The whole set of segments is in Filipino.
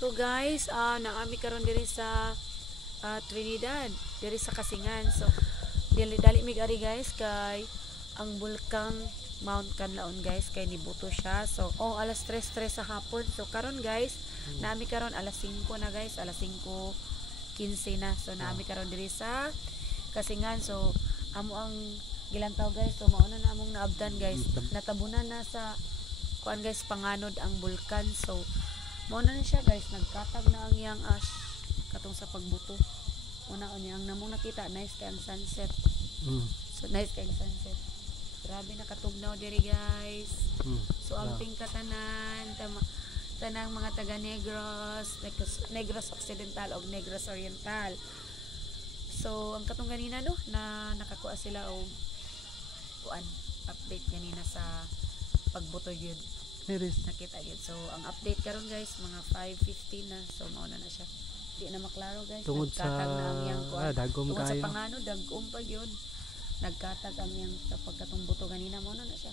So guys, naami karon diri sa Trinidad, diri sa Kasingan. So dali mig ari guys kay ang bulkang Mount Canlaon guys kay nibuto siya. So alas 3:03 sa hapon. So karon guys, naami karon alas 5 na guys, alas 5:15 na. So naami karon diri sa Kasingan. So amo ang gilantaw guys. So mao na among naabdan guys. Natabunan na sa kuan guys, panganod ang bulkan. So mao na siya guys, nagkatag na ang yang ash katong sa pagbuto. Una ang namong nakita, nice kay ang sunset. So nice kay ang sunset. Grabe nakatugnaw diri guys. So ang katanan tanang mga taga Negros Occidental o Negros Oriental. So ang katong ganina no na nakakuha sila og kuan update ganina sa pagbuto gyud. Nakita gyud. So ang update karon guys mga 5:15 na. So mao na siya. Di na maklaro guys. Tungod sa dagom kayo. Tungod sa kayo. pangano dagom pa gyud. Nagkatag ang yang sa pagkatong buto ganina mo na siya.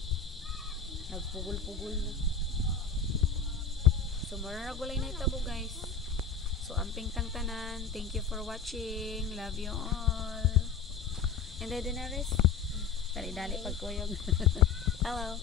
Nagpugol-pugol na. So mararagulay na itabo guys. So amping tang tanan. Thank you for watching. Love you all. And then Dinaris. Dali-dali pagkuyog. Hello.